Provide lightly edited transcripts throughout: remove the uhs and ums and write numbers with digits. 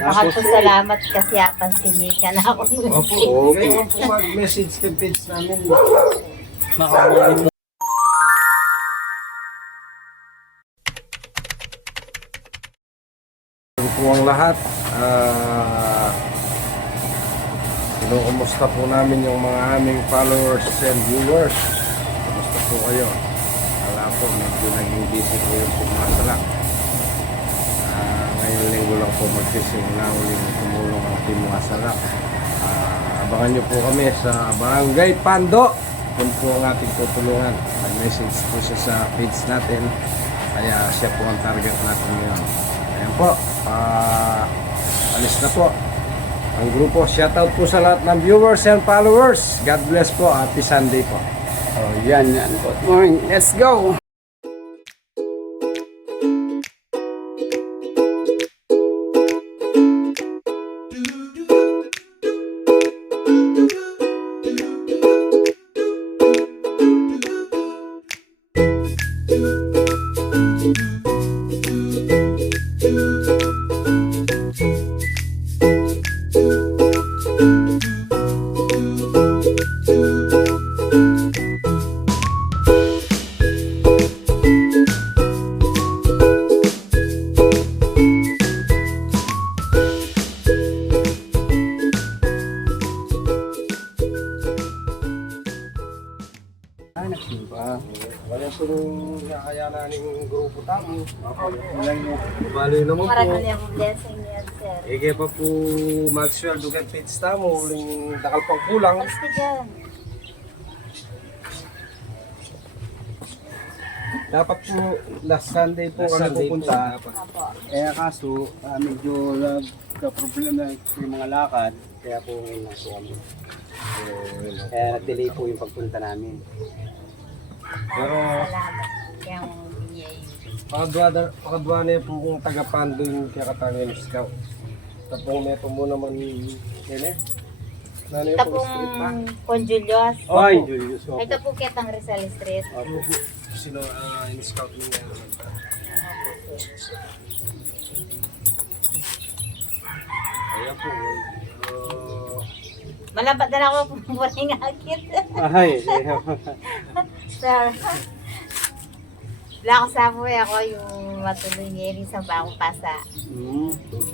Mahal po salamat kasi apansin ka na ako. Opo, ngayon po mag-message sa page namin. Makakulit. Ito po ang lahat. Kinukumusta po namin yung mga aming followers and viewers. Kumusta po kayo? Wala po, medyo naging busy po yung pumasalak. Ngayong linggo lang po magsisimula uling tumulong ang Team Masalak. Abangan nyo po kami sa Barangay Pando. Doon po ang ating tutulungan. Mag-message po siya sa page natin. Kaya siya po ang target natin ngayon. Ayan po. Alis na po ang grupo. Shoutout po sa lahat ng viewers and followers. God bless po. Happy Sunday po. Oh, yan. Good morning. Let's go! Wala po yung kakayanan ng grupo tamo. Bali naman po. Maraming yung blessing niya, sir. Ige pa po mag-share dugan page tamo. Uling dakal pang kulang. Basta dyan. Dapat po last Sunday po kami pupunta. Opo. Eh kaso, medyo nagka-problema yung mga lakad. Kaya po ngayon lang po kami. Kaya na-delay po yung pagpunta namin. Pero Salamat. Yung biyay. pakadwa na po kung taga-pando yung kakatangin scout. Tapong neto mo naman yun eh. Nano yung Ito pong street pa? pong Conjulius. Ay, Julius. Ito po kitang Rizal Street. Sino in-scout niya? Ayan po. Malabat na ako pupuring akit. Ay, Sir. Wala ko sa buhay ako yung matuloy ngayon sa bagong pasa.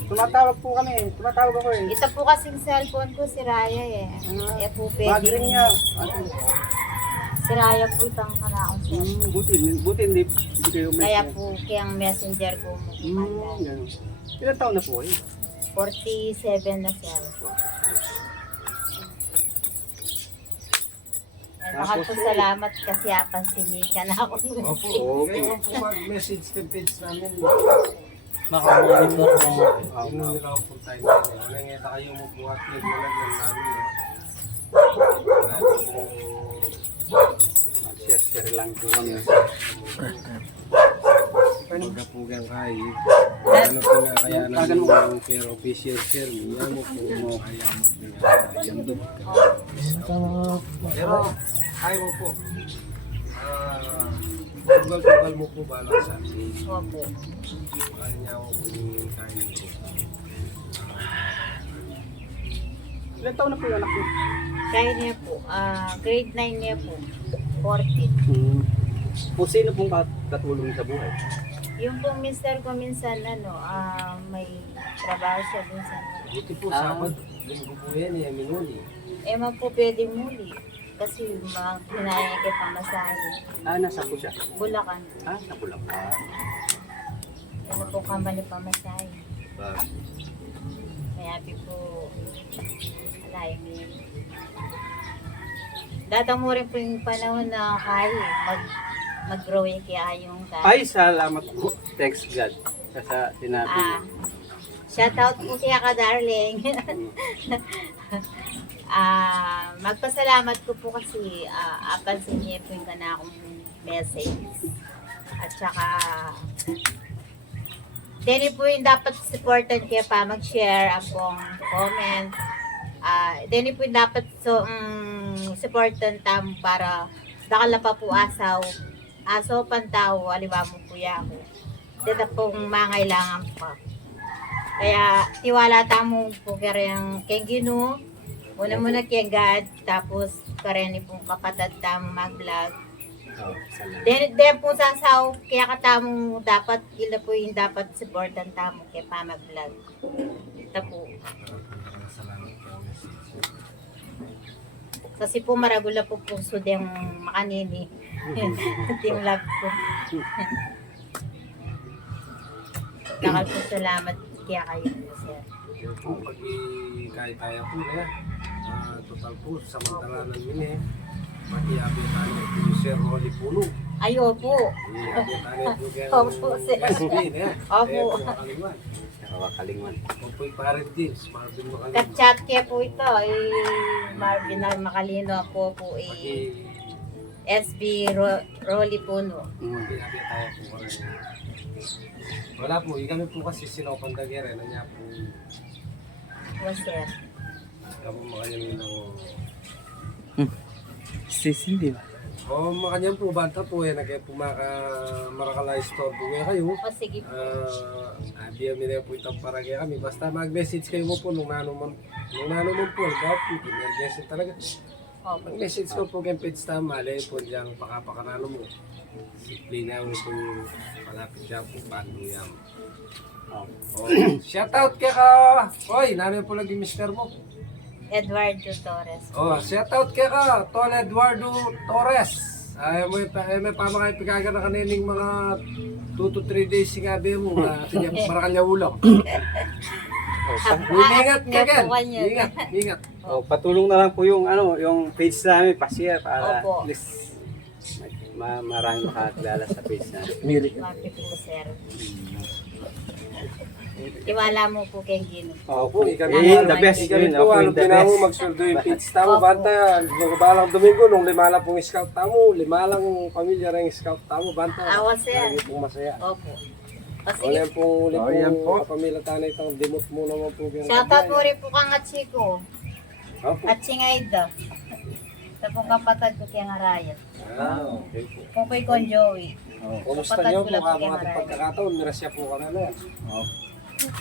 Tumatawag po kami. Tumatawag ako eh. Ito po kasing cellphone ko, si Raya eh. Eh po Bagring pwede. niya. Si Raya po itang kanakong cellphone. Buti hindi kayo Kaya po kayang messenger ko mo. Ganun. Ilan taon na po eh? 47 na sir. Mahal po salamat kasi apansin ka na ako. Opo, ngayon po mag-message sa page namin. Makakulit po ako. Ano nila ang puntahin namin. Ano nga kayo mo buhat na nilagyan namin. Share lang po kami. Pagkapugang kayo. Ano po nga kaya namin yung pero official share. Yan mo po mo kaya mo nga. Yan doon. Pero kaya mo po. Tugal-tugal mo po ba lang sa akin? Opo. Kaya niya ako po yung kain ko. Ilan taon na po yung anak ko? Kaya niya po, grade 9 niya po. 14. Kung sino pong katulong sa buhay? Yung pong mister ko minsan may trabaho siya dun sa Buti po Sabado. Linggo po yan eh, minuli. man po pwede muli. Kasi mga hinayang kay pamasahe. Nasa po siya? Bulacan. Nakulang pa. Ano po kambali pamasahe. Ba? Kaya po, alayang yun. Datang mo rin po yung panahon na kaya mag-growing kaya yung kaya. Ay, salamat po. Thanks God. Sa sinabi niyo. Shout out po kaya ka, darling. Magpasalamat ko po kasi apansin niya po yung na akong message. At saka, dili po yung dapat supportan kaya pa mag-share akong comment. Dili po yung dapat supportan tam para dakala pa po asaw. Aso pantaw, aliwa mo po ako. Dito pong mangailangan pa. Kaya tiwala tamo po kaya kay Ginoo. Una muna kay God, tapos kareni pong kapatid tamo mag-vlog. Then po sasaw, kaya katamo dapat, ila po yung dapat supportan tamo kay pa mag-vlog. Ito po. Kasi po maragula po puso din makanini. Team love po. Nakal po salamat kaya kayo po, sir. Yun po, pag kaya po na total po, samantala ng mini, pag-iabitan niyo po yung Sir Rolly Puno. Ayo po. Iabitan niyo po yung Opo, sir. SB na. Opo. Kalingan. Nakakalingwan. Kung po'y parent James, Marvin Makalino. Ka-chat kaya po ito. Marvin na Makalino po po SB Rolly Puno. Pag-iabi tayo po ka rin. Wala po, kami po kasi sinopan dagere na niya po. Po, sir. Kamo makanyang ng... Sisindi ba? O makanyang po, banta po eh, nagkaya po marakalay store po ngayon kayo. O, sige po. Abiyam nila po itang para kaya kami. Basta mag-message kayo mo po nung nanuman po. Dapat po, mag-message talaga. Opo. Mag-message ko po kay Pits Tamale po diyang pakapakanano mo. Simple na mo po malapit siya po paano yan. Shoutout kaya ka! Hoy, nanay po lagi mister mo. Eduardo Torres. Shoutout kaya ka! Tol Eduardo Torres. Ay may pama kayo pigaga na kaniling mga 2 to 3 days singabi mo. Sige, marakalya ulang. Ingat ka gan. Ingat. Patulong na lang po yung yung page namin, pa-share para Opo. at least maraming makakilala sa page namin. Happy po, sir. Tiwala mo po kay Gino. Opo, ikan The best Ikalit yun. ko, Ako ano yung the pinamo best. magsuldo yung pits tamo, banta, nung balang Domingo, nung 5 lang pong scout tamo, 5 lang pamilya rin scout tamo, banta. Awa, sir. Lagi pong masaya. Opo. O, O sige. yan pong uli yan pong pamilya tanay itong demot mo naman po. Shoutout mo rin po kang Atsiko. Opo. At Singayda. Ito pong kapatid ko kaya nga Ryan. Okay po. Kung ko'y con Joey. Kumusta Kapatid nyo ko po lang po habang kaya ating marami. pagkakataon, mirasya po ka na na.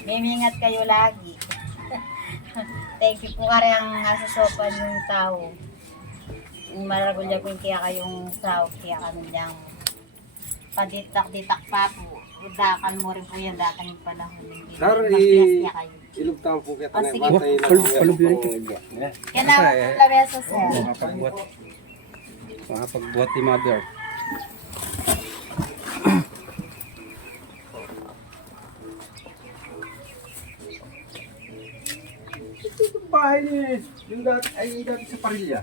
Mimingat kayo lagi. Thank you po kari ang nasusopan yung tao. Yung maragulya po yung kaya kayong sao, kaya kami niyang paditak-ditak pa po. Udakan mo rin po yan, dakan yung panahon. Sir, Kaya kayo. ilugtang po kita Ah, na sige. bantay na Kaya na po lamesa, sir. Makapagbuhat ni mother. Itong bahay ni, yung dati, ay dati sa Parilya.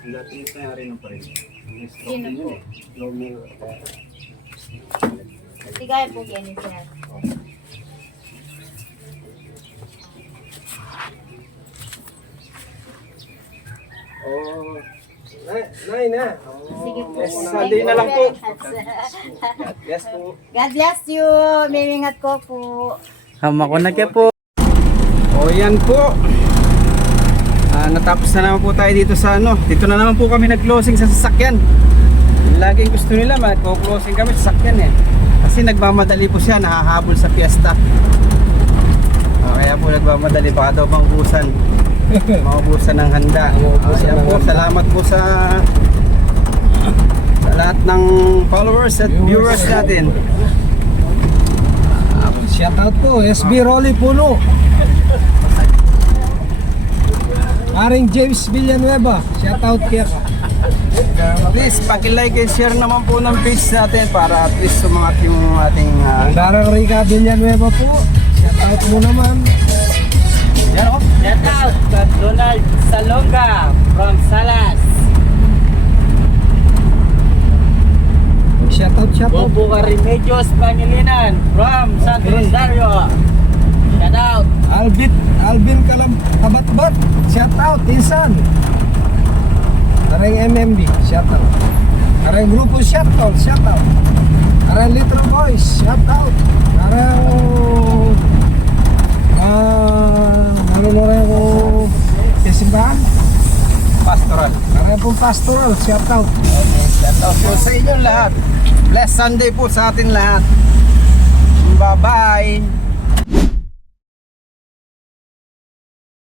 Yung dati yung nangyari ng parin. Sino po? Sigay po yan, sir. Oh, nay na. Sige po. yes, Thank Sunday you na lang po. very much. Yes po. God bless you. Mimingat ko po. Hama ko na kaya po. O yan po. Natapos na naman po tayo dito sa Dito na naman po kami nag-closing sa sasakyan. Laging gusto nila mag-closing kami sa sasakyan eh. Kasi nagmamadali po siya, nakahabol sa fiesta. Kaya po nagmamadali, baka daw maubusan. Maubusan ng handa. Ayan po, salamat po sa lahat ng followers at viewers natin. Shoutout po, SB Rolly Puno. Haring James Villanueva. Shoutout kaya ka. Please, paki-like and share naman po ng page natin para at least sumangat yung ating Darang Rica Villanueva po. Shoutout mo naman. Shout out to Donald Salonga from Salas. Shoutout. Bobo Remedios Pangilinan from San Okay. Rosario. Shout out. Alvin Kabatbat. Shoutout, Insan. Haring MMB. Shoutout. Haring Grupo Shoutout. Shoutout. Haring Little Boys. Shoutout. Haring nanonoray ko simbahan. pastoral. Haring pong pastoral. Shoutout. Shout out po sa inyo lahat. Blessed Sunday po sa atin lahat. Bye-bye.